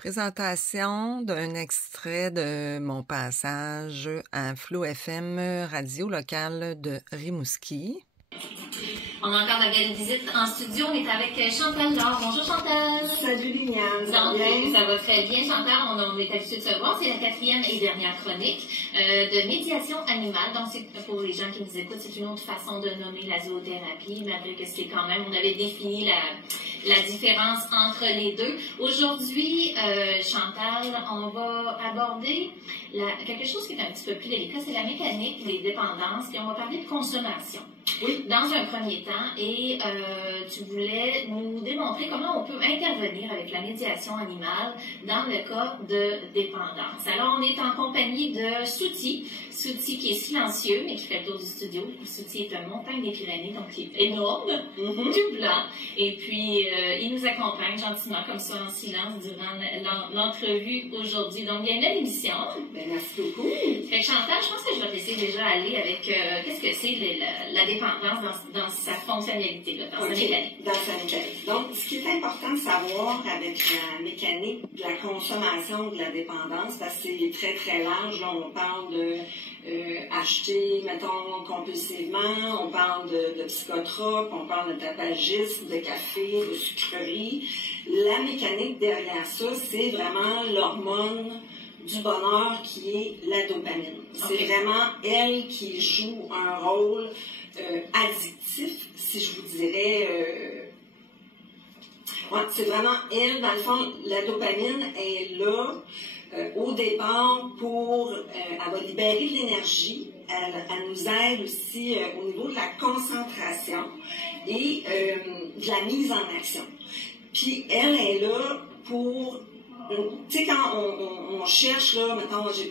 Présentation d'un extrait de mon passage à Flow FM, radio locale de Rimouski. On a encore la belle visite en studio. On est avec Chantal Laure. Bonjour Chantal. Salut Liliane. Ça va très bien Chantal. On est habitué de se voir. C'est la 4e et dernière chronique de médiation animale. Donc c'est pour les gens qui nous écoutent, c'est une autre façon de nommer la zoothérapie, malgré que c'est quand même, on avait défini la différence entre les deux. Aujourd'hui, Chantal, on va aborder quelque chose qui est un petit peu plus délicat, c'est la mécanique des dépendances, et on va parler de consommation. Oui. Dans un premier temps, et tu voulais nous démontrer comment on peut intervenir avec la médiation animale dans le cas de dépendance. Alors, on est en compagnie de Souti qui est silencieux, mais qui fait le tour du studio. Souti est une montagne des Pyrénées, donc il est énorme, tout blanc. Et puis, il nous accompagne gentiment, comme ça, en silence, durant l'entrevue aujourd'hui. Donc, bienvenue à l'émission. Ben, merci beaucoup. Fait que Chantal, je pense que je vais te laisser déjà aller avec qu'est-ce que c'est la dépendance dans sa fonctionnalité, là, dans sa mécanique. Dans sa mécanique. Donc, ce qui est important de savoir avec la mécanique de la consommation de la dépendance, parce que c'est très, très large. Là, on parle de acheter, mettons, compulsivement, on parle de psychotropes, on parle de tabagisme, de café, de sucrerie. La mécanique derrière ça, c'est vraiment l'hormone du bonheur qui est la dopamine. C'est vraiment elle qui joue un rôle addictif, si je vous dirais. C'est vraiment elle, dans le fond, la dopamine est là au départ pour, elle va libérer de l'énergie, elle nous aide aussi au niveau de la concentration et de la mise en action. Puis elle est là pour, tu sais, quand on cherche, là, maintenant j'ai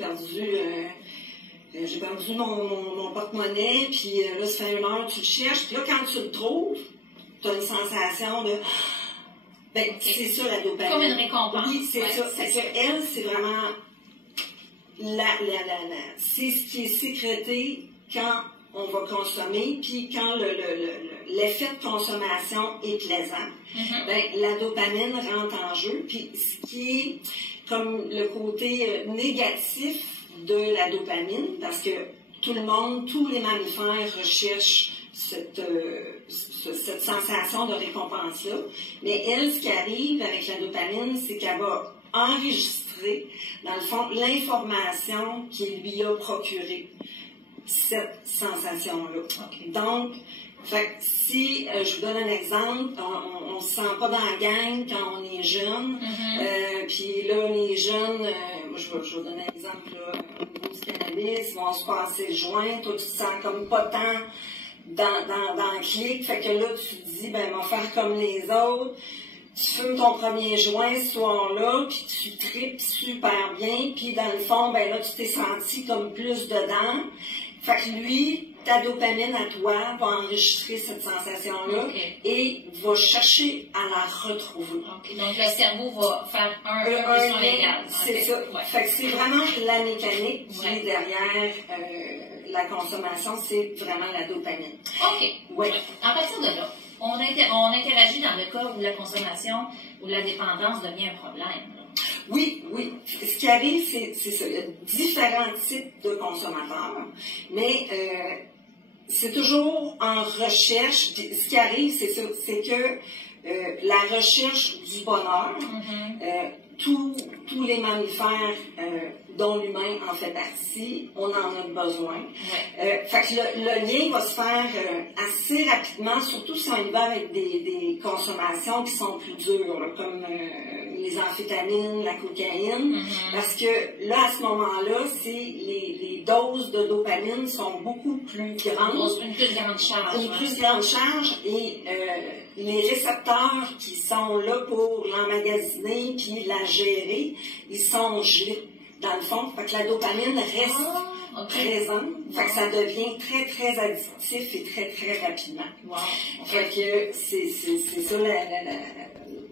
perdu mon porte-monnaie, puis là, ça fait 1 heure que tu le cherches, puis là, quand tu le trouves, tu as une sensation de... Ben, c'est ça la dopamine. Comme une récompense. Oui, c'est ça. C'est que elle, c'est vraiment c'est ce qui est sécrété quand on va consommer, puis quand l'effet de consommation est plaisant, ben, la dopamine rentre en jeu. Puis ce qui est comme le côté négatif de la dopamine, parce que tous les mammifères recherchent cette sensation de récompense-là. Mais elle, ce qui arrive avec la dopamine, c'est qu'elle va enregistrer, dans le fond, l'information qui lui a procuré cette sensation-là. Donc, si je vous donne un exemple, on ne se sent pas dans la gang quand on est jeune, puis là, les jeunes, moi je vais vous donner un exemple, là, au niveau du cannabis, ils vont se passer le joint, toi tu te sens comme pas tant dans le clic, fait que là, tu te dis, ben, on va faire comme les autres. Tu fumes ton premier joint ce soir-là, puis tu tripes super bien, puis dans le fond, ben là, tu t'es senti comme plus dedans. Fait que lui, ta dopamine à toi va enregistrer cette sensation-là et va chercher à la retrouver. Donc, le cerveau va faire un plus égal. C'est ça. Fait que c'est vraiment la mécanique qui est derrière la consommation, c'est vraiment la dopamine. OK. Ouais. À partir de là, on interagit dans le cas où la consommation ou la dépendance devient un problème. Oui. Ce qui arrive, c'est ça. Il y a différents types de consommateurs, mais c'est toujours en recherche. Ce qui arrive, c'est ça, c'est que la recherche du bonheur, tous les mammifères, dont l'humain en fait partie, on en a besoin. Fait que le lien va se faire assez rapidement, surtout si on y va avec des consommations qui sont plus dures, là, comme les amphétamines, la cocaïne, parce que là, à ce moment-là, les doses de dopamine sont beaucoup plus grandes. Une plus grande charge. Une plus grande charge et les récepteurs qui sont là pour l'emmagasiner puis la gérer, ils sont gelés. Dans le fond, fait que la dopamine reste présente, fait que ça devient très, très addictif et très, très rapidement. Fait que c'est ça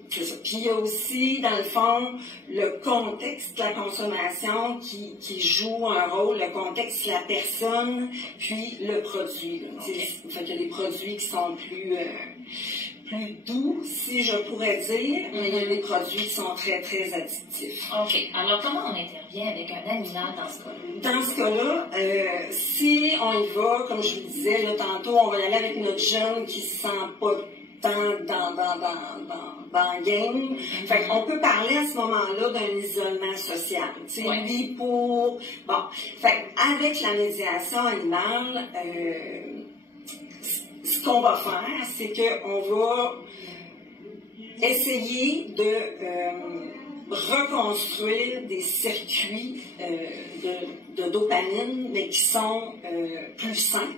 c'est ça. Puis il y a aussi, dans le fond, le contexte de la consommation qui joue un rôle, le contexte, la personne, puis le produit. Fait qu'il y a des produits qui sont plus doux, si je pourrais dire, mais il y a des produits qui sont très, très addictifs. OK. Alors, comment on intervient avec un animal dans ce cas-là? Dans ce cas-là, si on y va, comme je vous disais là, tantôt, on va y aller avec notre jeune qui se sent pas tant dans le game. Fait qu'on peut parler à ce moment-là d'un isolement social. Tu sais, lui pour... Bon. Fait avec la médiation animale, ce qu'on va faire, c'est qu'on va essayer de reconstruire des circuits de dopamine, mais qui sont plus sains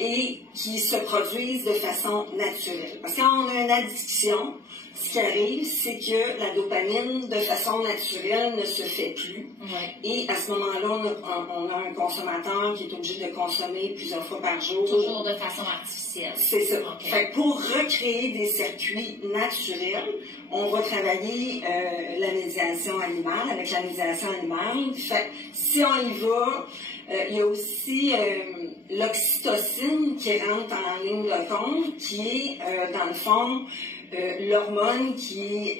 et qui se produisent de façon naturelle. Parce que quand on a une addiction, ce qui arrive, c'est que la dopamine, de façon naturelle, ne se fait plus. Et à ce moment-là, on a un consommateur qui est obligé de consommer plusieurs fois par jour. Toujours de façon artificielle. C'est ça. Fait que pour recréer des circuits naturels, on va travailler la médiation animale, avec la médiation animale. Fait que si on y va, il y a aussi l'oxytocine qui rentre en ligne de compte, qui est, dans le fond, l'hormone qui est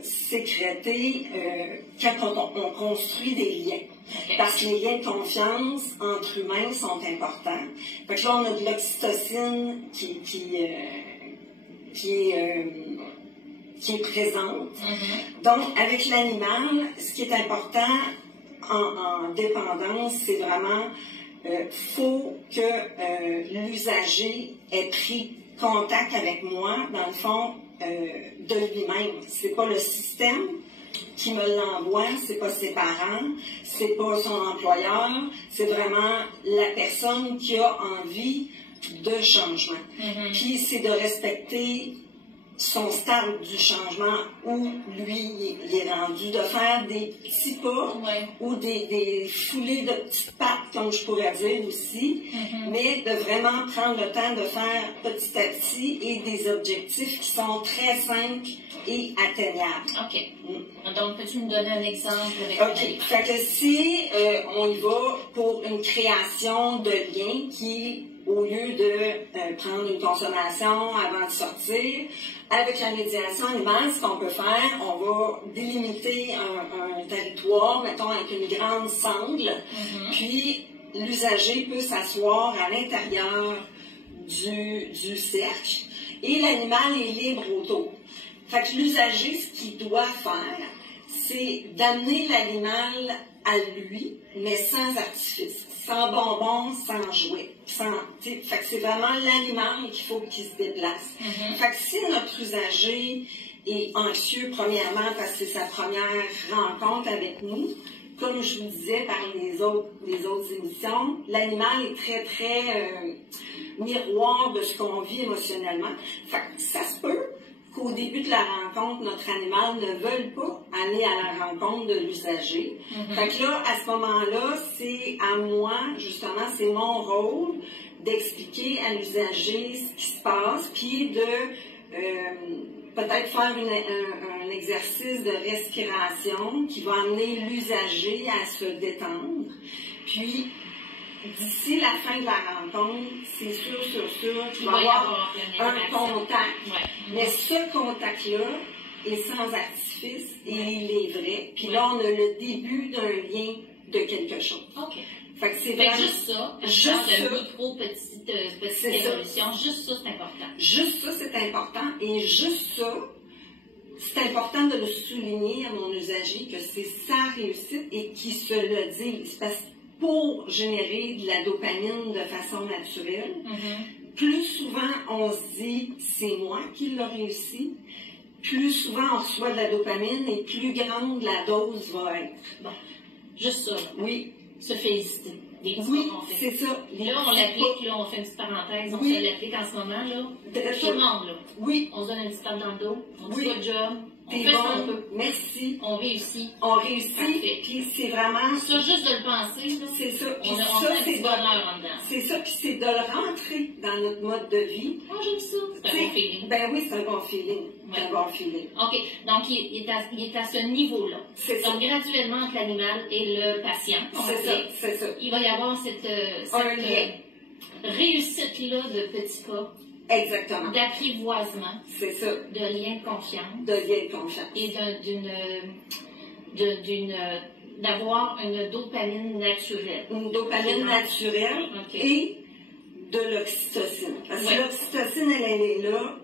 sécrétée quand on construit des liens. Parce que les liens de confiance entre humains sont importants. Fait que là, on a de l'oxytocine qui est présente. Donc, avec l'animal, ce qui est important en dépendance, c'est vraiment faut que l'usager ait pris contact avec moi, dans le fond, de lui-même. C'est pas le système qui me l'envoie, c'est pas ses parents, c'est pas son employeur, c'est vraiment la personne qui a envie de changement. Puis c'est de respecter son stade du changement où lui il est rendu, de faire des petits pas ou des foulées de petites pattes, comme je pourrais dire aussi, mais de vraiment prendre le temps de faire petit à petit et des objectifs qui sont très simples et atteignables. OK. Donc, peux-tu me donner un exemple avec OK. Fait que si on y va pour une création de liens qui, au lieu de prendre une consommation avant de sortir, avec la médiation animale, ce qu'on peut faire, on va délimiter un territoire, mettons avec une grande sangle, puis l'usager peut s'asseoir à l'intérieur du cercle et l'animal est libre autour. Fait que l'usager, ce qu'il doit faire, c'est d'amener l'animal à lui, mais sans artifice, sans bonbons, sans jouets. Fait que c'est vraiment l'animal qu'il faut qu'il se déplace. Fait que si notre usager est anxieux, premièrement, parce que c'est sa première rencontre avec nous, comme je vous disais par les autres émissions, l'animal est très, très miroir de ce qu'on vit émotionnellement. Fait que ça se peut qu'au début de la rencontre, notre animal ne veuille pas aller à la rencontre de l'usager. Fait que là, à ce moment-là, c'est à moi, justement, c'est mon rôle d'expliquer à l'usager ce qui se passe, puis de peut-être faire un exercice de respiration qui va amener l'usager à se détendre. Puis, d'ici la fin de la rencontre, c'est sûr qu'il va y avoir un contact. Mais ce contact-là est sans artifice et il est vrai. Puis là, on a le début d'un lien de quelque chose. Fait que c'est vraiment... juste ça, petite évolution, juste ça, c'est important. Juste ça, c'est important. Et juste ça, c'est important de le souligner à mon usager que c'est sa réussite et qu'il se le dise. Parce que pour générer de la dopamine de façon naturelle, plus souvent on se dit c'est moi qui l'ai réussi, plus souvent on reçoit de la dopamine et plus grande la dose va être. Bon, juste ça. Oui. Se féliciter. Oui, c'est ça. Là, on l'applique, là, on fait une petite parenthèse, on se l'applique en ce moment, là. Tout le monde, là. Oui. On se donne une petite tape dans le dos, on dit pas de job, on fait bon. ce qu'on peut. Merci. On réussit. On réussit, puis c'est vraiment... Ça, juste de le penser, là. C'est ça. On a un petit bonheur en dedans. C'est ça, puis c'est de le rentrer dans notre mode de vie. Moi, j'aime ça. C'est un bon feeling. Ben oui, c'est un bon feeling. C'est un bon feeling. OK. Donc, il est à ce niveau-là. C'est ça. Donc, graduellement, entre l'animal et le patient, c'est ça. Il va y avoir cette réussite-là de petits pas Exactement. d'apprivoisement, C'est ça. de lien de confiance. De lien de confiance. Et d'avoir une dopamine naturelle. Une dopamine naturelle et de l'oxytocine. Parce que l'oxytocine, elle est là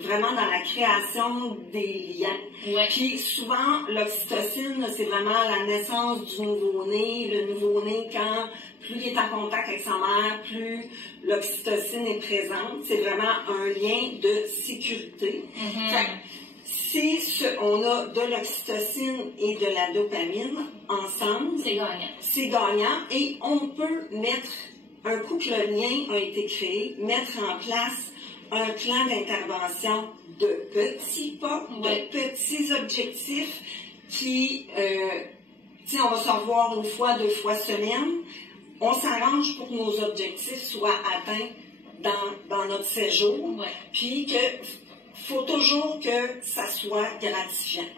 vraiment dans la création des liens. Ouais. Puis souvent, l'oxytocine, c'est vraiment la naissance du nouveau-né. Le nouveau-né, quand plus il est en contact avec sa mère, plus l'oxytocine est présente. C'est vraiment un lien de sécurité. Si on a de l'oxytocine et de la dopamine ensemble, c'est gagnant. C'est gagnant et on peut mettre, un coup que le lien a été créé, mettre en place un plan d'intervention de petits pas, de petits objectifs qui, on va se revoir une fois, 2 fois semaine. On s'arrange pour que nos objectifs soient atteints dans notre séjour, puis que faut toujours que ça soit gratifiant.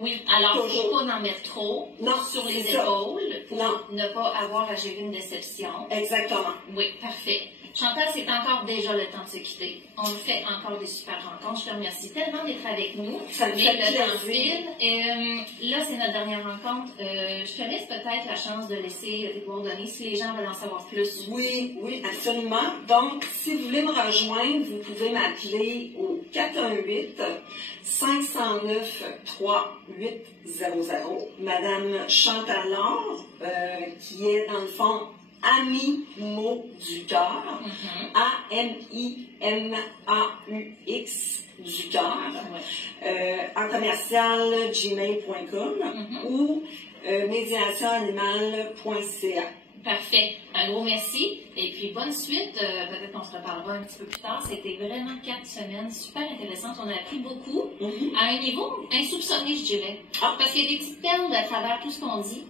Oui, alors il ne faut pas en mettre trop sur les épaules pour ne pas avoir à gérer une déception. Exactement. Oui, parfait. Chantal, c'est encore déjà le temps de se quitter. On fait encore des super rencontres. Je te remercie tellement d'être avec nous. Ça me fait plaisir. Là, c'est notre dernière rencontre. Je te laisse peut-être la chance de laisser tes coordonnées si les gens veulent en savoir plus. Oui, absolument. Donc, si vous voulez me rejoindre, vous pouvez m'appeler au 418-509-3800. Madame Chantal Laure, qui est dans le fond Amie Maux du cœur, AMIMAUX du cœur, en commercial gmail.com ou médiationanimale.ca. Parfait. Un gros merci. Et puis, bonne suite. Peut-être qu'on se reparlera un petit peu plus tard. C'était vraiment 4 semaines super intéressantes. On a appris beaucoup à un niveau insoupçonné, je dirais. Parce qu'il y a des petites perles à travers tout ce qu'on dit.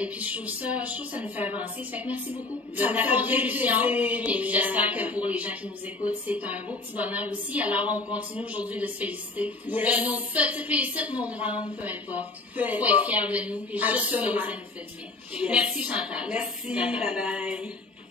Et puis, je trouve ça nous fait avancer. Ça fait que merci beaucoup de ta contribution. Et puis, j'espère que pour les gens qui nous écoutent, c'est un beau petit bonheur aussi. Alors, on continue aujourd'hui de se féliciter. Nos petites réussites, nos grandes, peu importe. Faut être fiers de nous. Et juste ça, ça nous fait du bien. Merci, Chantal. Merci, bye bye.